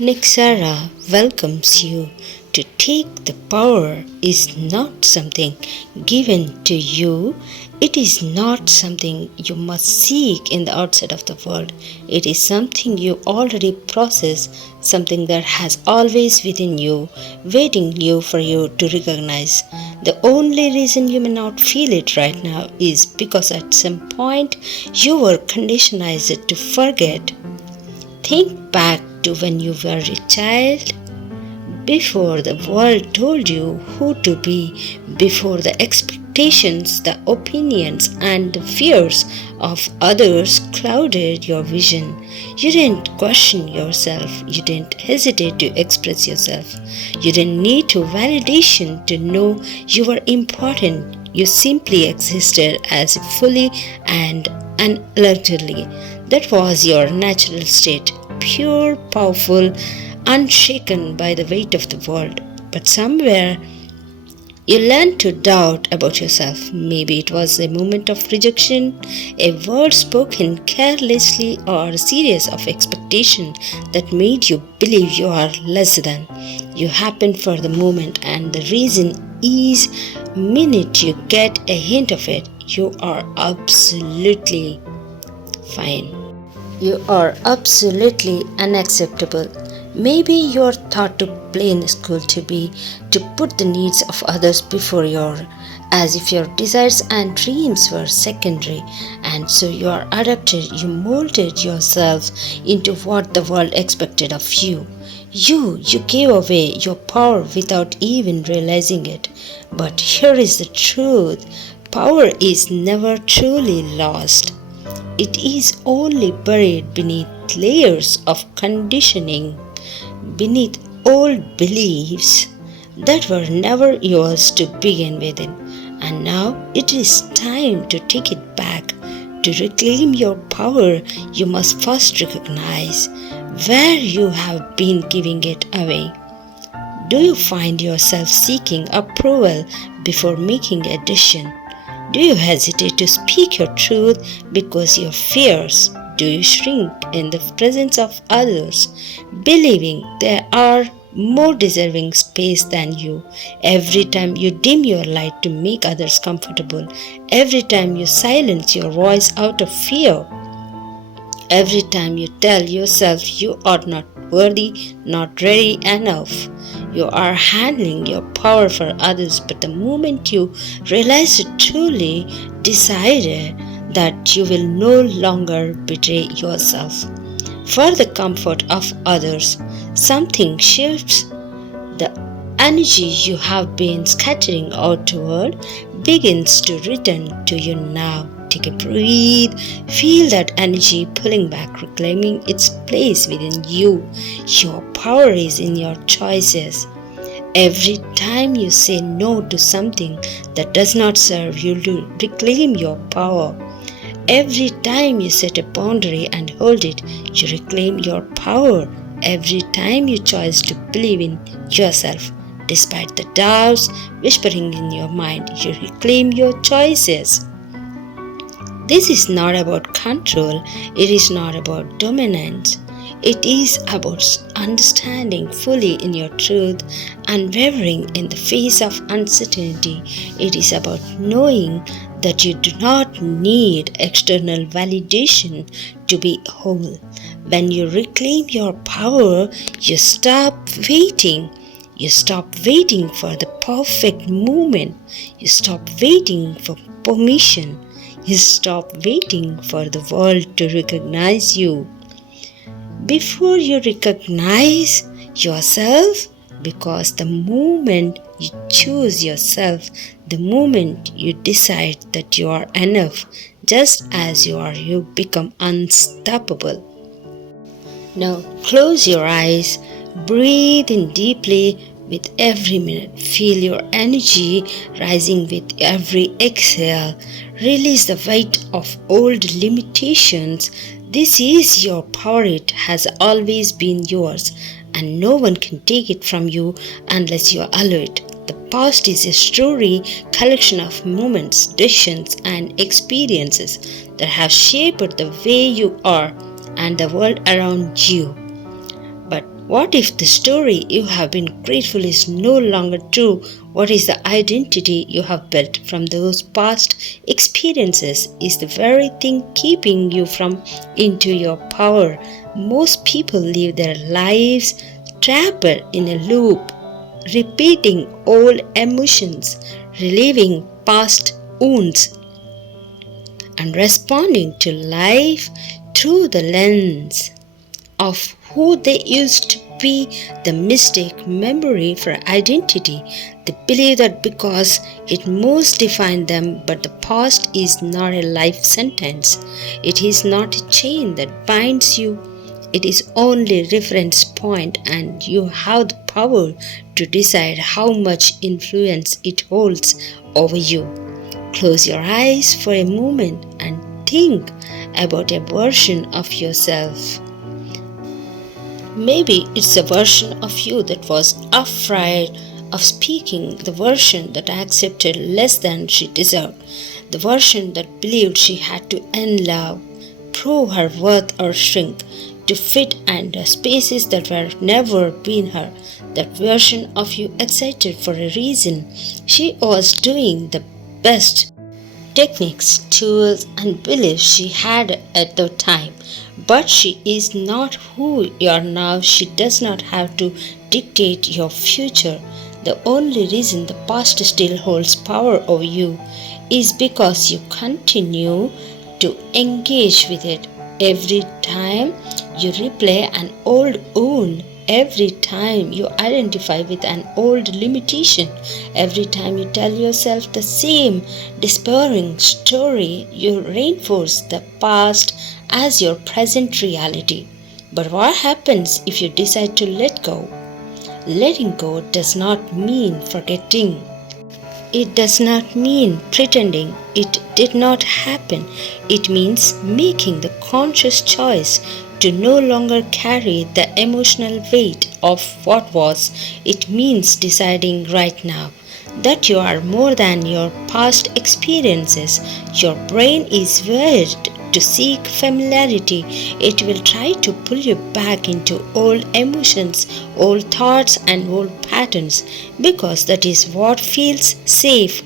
NEXAURA welcomes you to take the power is not something given to you. It is not something you must seek in the outside of the world. It is something you already possess, something that has always within you, waiting for you to recognize. The only reason you may not feel it right now is because at some point you were conditioned to forget. Think back to when you were a child, before the world told you who to be, before the expectations, the opinions, and the fears of others clouded your vision. You didn't question yourself, you didn't hesitate to express yourself, you didn't need to validation to know you were important. You simply existed as fully and unalteredly. That was your natural state, pure, powerful, unshaken by the weight of the world. But somewhere you learned to doubt about yourself. Maybe it was a moment of rejection, a word spoken carelessly, or a series of expectations that made you believe you are less than. You happened for the moment, and the reason is, minute you get a hint of it, you are absolutely fine. You are absolutely unacceptable. Maybe you're taught to play in school to put the needs of others before as if your desires and dreams were secondary, and so you are adapted, you molded yourself into what the world expected of you. You gave away your power without even realizing it. But here is the truth. Power is never truly lost. It is only buried beneath layers of conditioning, beneath old beliefs that were never yours to begin with. And now it is time to take it back. To reclaim your power, you must first recognize where you have been giving it away. Do you find yourself seeking approval before making a decision? Do you hesitate to speak your truth because your fears? Do you shrink in the presence of others, believing they are more deserving space than you? Every time you dim your light to make others comfortable, every time you silence your voice out of fear, every time you tell yourself you are not worthy, not ready enough, you are handling your power for others. But the moment you realize it, truly decided that you will no longer betray yourself for the comfort of others, something shifts. The energy you have been scattering outward begins to return to you now. Take a breath, feel that energy pulling back, reclaiming its place within you. Your power is in your choices. Every time you say no to something that does not serve you, reclaim your power. Every time you set a boundary and hold it, you reclaim your power. Every time you choose to believe in yourself, despite the doubts whispering in your mind, you reclaim your choices. This is not about control, it is not about dominance. It is about understanding fully in your truth, unwavering in the face of uncertainty. It is about knowing that you do not need external validation to be whole. When you reclaim your power, you stop waiting. You stop waiting for the perfect moment. You stop waiting for permission. You stop waiting for the world to recognize you. Before you recognize yourself, because the moment you choose yourself, the moment you decide that you are enough, just as you are, you become unstoppable. Now close your eyes, breathe in deeply with every minute. Feel your energy rising with every exhale. Release the weight of old limitations. This is your power. It has always been yours, and no one can take it from you unless you allow it. The past is a story, collection of moments, decisions, and experiences that have shaped the way you are and the world around you. But what if the story you have been grateful is no longer true? What is the identity you have built from those past experiences is the very thing keeping you from into your power. Most people live their lives trapped in a loop, repeating old emotions, reliving past wounds, and responding to life through the lens of who they used to be. The mistake memory for identity. They believe that because it most defined them, but the past is not a life sentence. It is not a chain that binds you. It is only a reference point, and you have the power to decide how much influence it holds over you. Close your eyes for a moment and think about a version of yourself. Maybe it's a version of you that was afraid of speaking, the version that accepted less than she deserved, the version that believed she had to end love, prove her worth, or shrink to fit under spaces that were never been her. That version of you excited for a reason. She was doing the best techniques, tools, and beliefs she had at the time. But she is not who you are now. She does not have to dictate your future. The only reason the past still holds power over you is because you continue to engage with it. Every time you replay an old wound, every time you identify with an old limitation, every time you tell yourself the same despairing story, you reinforce the past as your present reality. But what happens if you decide to let go? Letting go does not mean forgetting. It does not mean pretending it did not happen. It means making the conscious choice to no longer carry the emotional weight of what was. It means deciding right now that you are more than your past experiences. Your brain is wired to seek familiarity. It will try to pull you back into old emotions, old thoughts, and old patterns because that is what feels safe.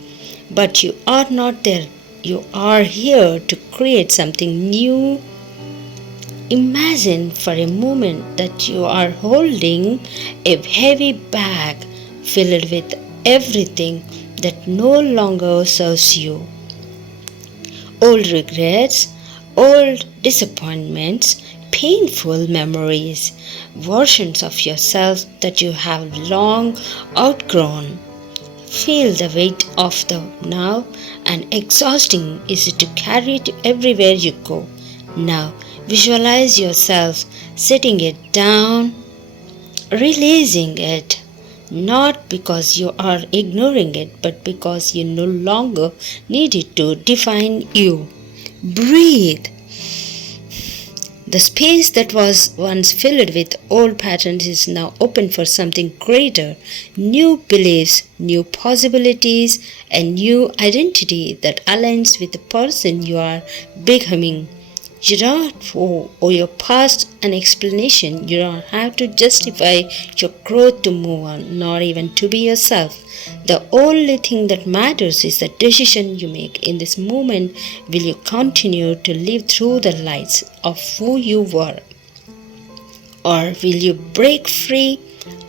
But you are not there. You are here to create something new. Imagine for a moment that you are holding a heavy bag filled with everything that no longer serves you. Old regrets, old disappointments, painful memories, versions of yourself that you have long outgrown. Feel the weight of the now, and exhausting is it to carry it everywhere you go. Now, visualize yourself setting it down, releasing it, not because you are ignoring it, but because you no longer need it to define you. Breathe. The space that was once filled with old patterns is now open for something greater, new beliefs, new possibilities, a new identity that aligns with the person you are becoming. You don't owe your past an explanation. You don't have to justify your growth to move on, nor even to be yourself. The only thing that matters is the decision you make in this moment. Will you continue to live through the lights of who you were? Or will you break free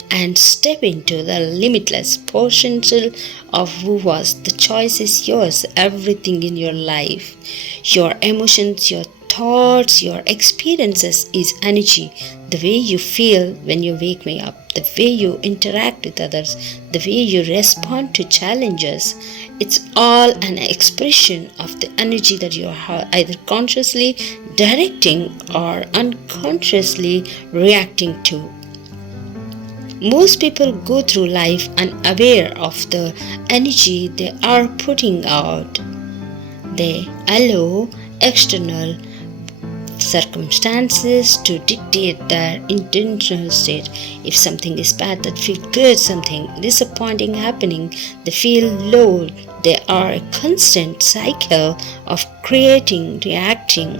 and step into the limitless potential of who was? The choice is yours. Everything in your life, your emotions, your thoughts, your experiences is energy. The way you feel when you wake me up, the way you interact with others, the way you respond to challenges, it's all an expression of the energy that you are either consciously directing or unconsciously reacting to. Most people go through life unaware of the energy they are putting out. They allow external circumstances to dictate their intentional state. If something is bad, they feel good. Something disappointing happening, they feel low. They are a constant cycle of creating, reacting,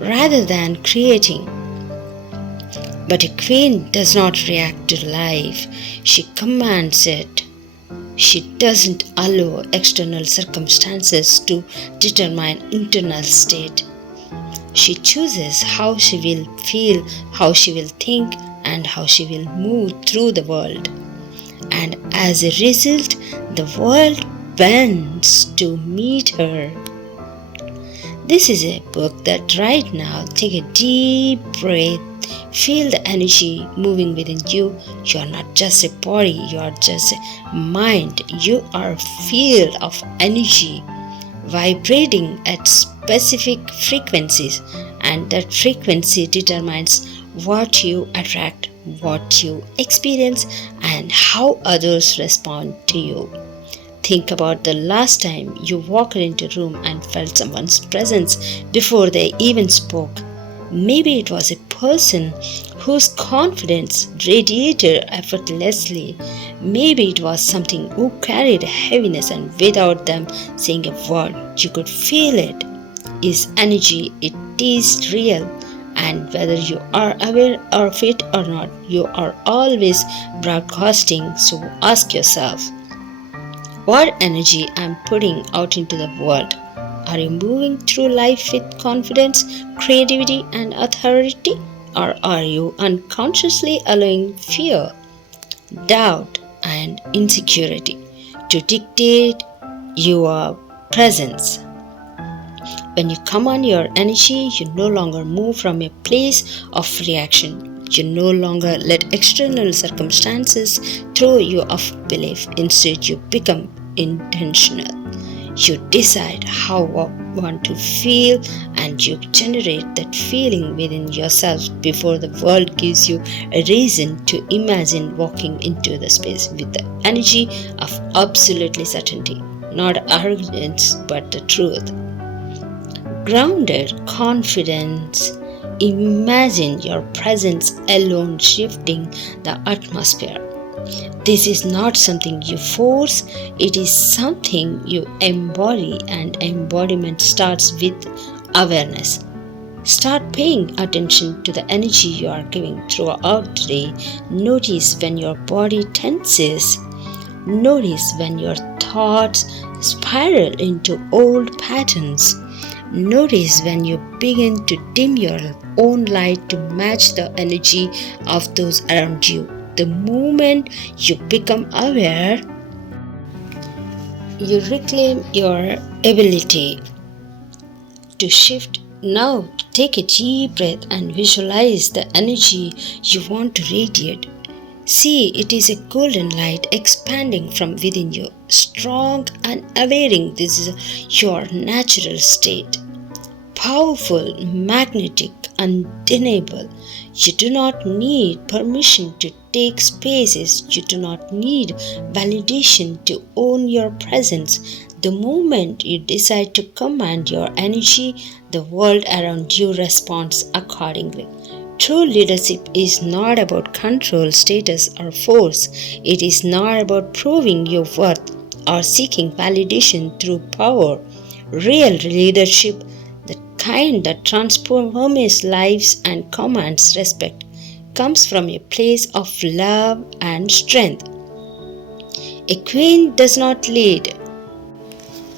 rather than creating. But a queen does not react to life, she commands it. She doesn't allow external circumstances to determine internal state. She chooses how she will feel, how she will think, and how she will move through the world. And as a result, the world bends to meet her. This is a book that right now, take a deep breath, feel the energy moving within you. You are not just a body, you are just a mind. You are a field of energy vibrating at specific frequencies, and that frequency determines what you attract, what you experience, and how others respond to you. Think about the last time you walked into a room and felt someone's presence before they even spoke. Maybe it was a person whose confidence radiated effortlessly. Maybe it was something who carried a heaviness, and without them saying a word, you could feel it. Is energy, it is real. And whether you are aware of it or not, you are always broadcasting. So ask yourself, what energy I'm putting out into the world? Are you moving through life with confidence, creativity, and authority? Or are you unconsciously allowing fear, doubt, and insecurity to dictate your presence? When you command your energy, you no longer move from a place of reaction. You no longer let external circumstances throw you off belief. Instead, you become intentional. You decide how you want to feel, and you generate that feeling within yourself before the world gives you a reason to imagine walking into the space with the energy of absolutely certainty, not arrogance but the truth. Grounded confidence. Imagine your presence alone shifting the atmosphere. This is not something you force, it is something you embody, and embodiment starts with awareness. Start paying attention to the energy you are giving throughout the day. Notice when your body tenses. Notice when your thoughts spiral into old patterns. Notice when you begin to dim your own light to match the energy of those around you. The moment you become aware, you reclaim your ability to shift. Now, take a deep breath and visualize the energy you want to radiate. See, it is a golden light expanding from within you, strong and aware. This is your natural state. Powerful, magnetic, undeniable. You do not need permission to take spaces. You do not need validation to own your presence. The moment you decide to command your energy, the world around you responds accordingly. True leadership is not about control, status, or force. It is not about proving your worth or seeking validation through power. Real leadership, the kind that transforms lives and commands respect, comes from a place of love and strength. A queen does not lead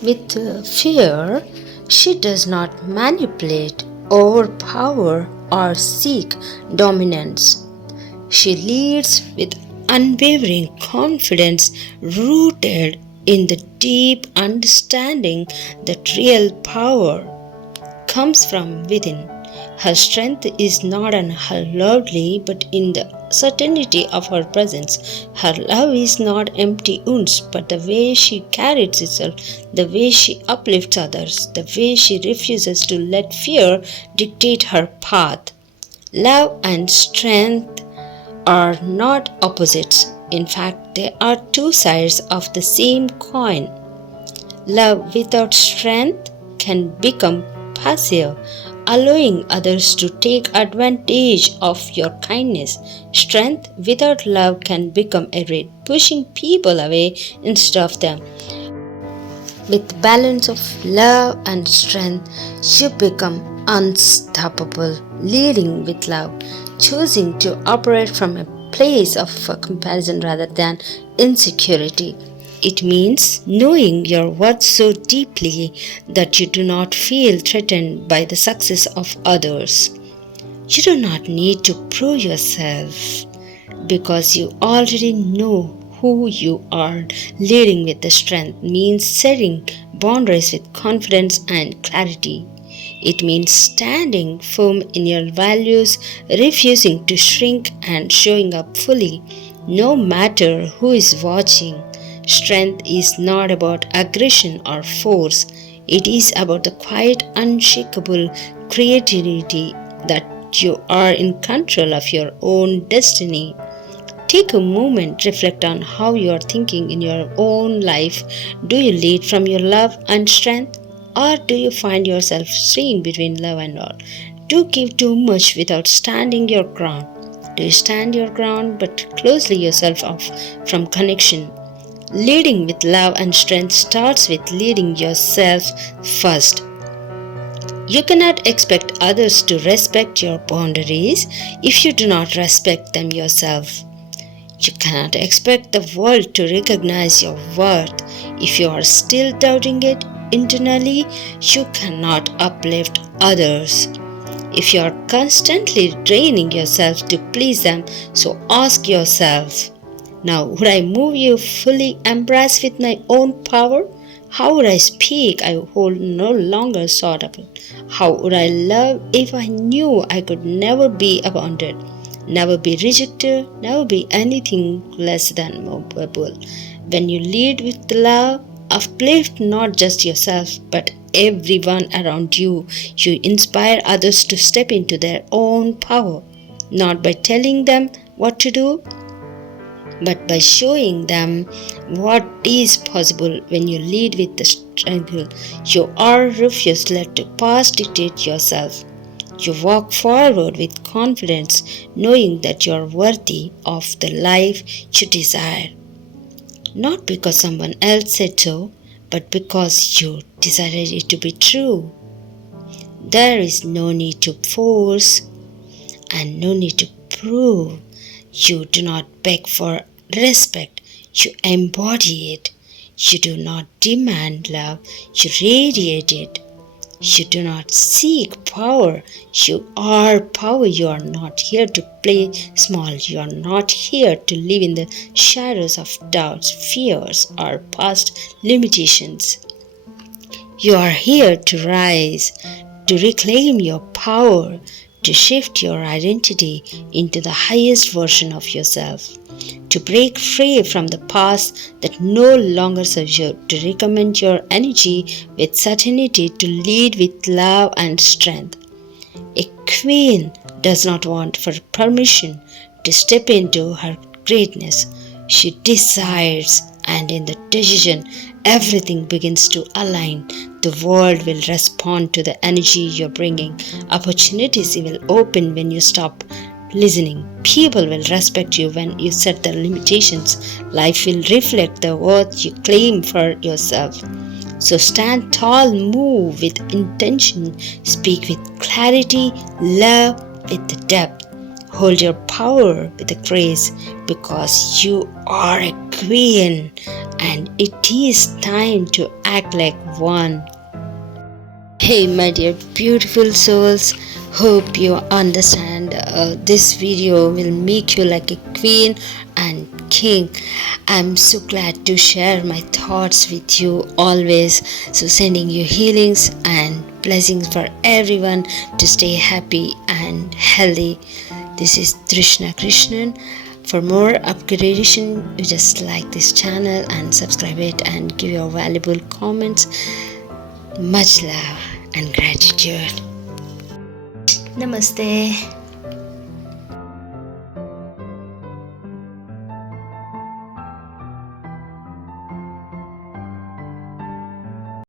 with fear. She does not manipulate, overpower, or seek dominance. She leads with unwavering confidence rooted in the deep understanding that real power comes from within. Her strength is not in her loudly, but in the certainty of her presence. Her love is not empty wounds, but the way she carries itself, the way she uplifts others, the way she refuses to let fear dictate her path. Love and strength are not opposites. In fact, they are two sides of the same coin. Love without strength can become passive, allowing others to take advantage of your kindness. Strength without love can become arrogant, pushing people away instead of them. With balance of love and strength, you become unstoppable. Leading with love, choosing to operate from a place of comparison rather than insecurity. It means knowing your worth so deeply that you do not feel threatened by the success of others. You do not need to prove yourself because you already know who you are. Leading with the strength means setting boundaries with confidence and clarity. It means standing firm in your values, refusing to shrink, and showing up fully, no matter who is watching. Strength is not about aggression or force, it is about the quiet, unshakable creativity that you are in control of your own destiny. Take a moment, reflect on how you are thinking in your own life. Do you lead from your love and strength? Or do you find yourself straying between love and all? Do you give too much without standing your ground? Do you stand your ground but closely yourself off from connection? Leading with love and strength starts with leading yourself first. You cannot expect others to respect your boundaries if you do not respect them yourself. You cannot expect the world to recognize your worth if you are still doubting it internally. You cannot uplift others if you are constantly draining yourself to please them. So ask yourself, now would I move you fully embrace with my own power? How would I speak I hold no longer sought upon? How would I love if I knew I could never be abandoned? Never be rejected, never be anything less than movable. When you lead with love, uplift not just yourself but everyone around you. You inspire others to step into their own power, not by telling them what to do, but by showing them what is possible. When you lead with the struggle, you are refuse to let the past dictate yourself. You walk forward with confidence, knowing that you are worthy of the life you desire. Not because someone else said so, but because you decided it to be true. There is no need to force and no need to prove. You do not beg for respect, you embody it. You do not demand love, you radiate it. You do not seek power, you are power. You are not here to play small. You are not here to live in the shadows of doubts, fears, or past limitations. You are here to rise, to reclaim your power, to shift your identity into the highest version of yourself, to break free from the past that no longer serves you, to recommend your energy with certainty, to lead with love and strength. A queen does not want for permission to step into her greatness. She desires, and in the decision, everything begins to align. The world will respond to the energy you're bringing. Opportunities will open when you stop listening. People will respect you when you set the limitations. Life will reflect the worth you claim for yourself. So stand tall, move with intention, speak with clarity, love with the depth. Hold your power with the grace, because you are a queen and it is time to act like one. Hey my dear beautiful souls, hope you understand this video will make you like a queen and king. I'm so glad to share my thoughts with you always. So sending you healings and blessings for everyone to stay happy and healthy. This is Drishna Krishnan. For more upgradation, you just like this channel and subscribe it and give your valuable comments. Much love and gratitude. Namaste.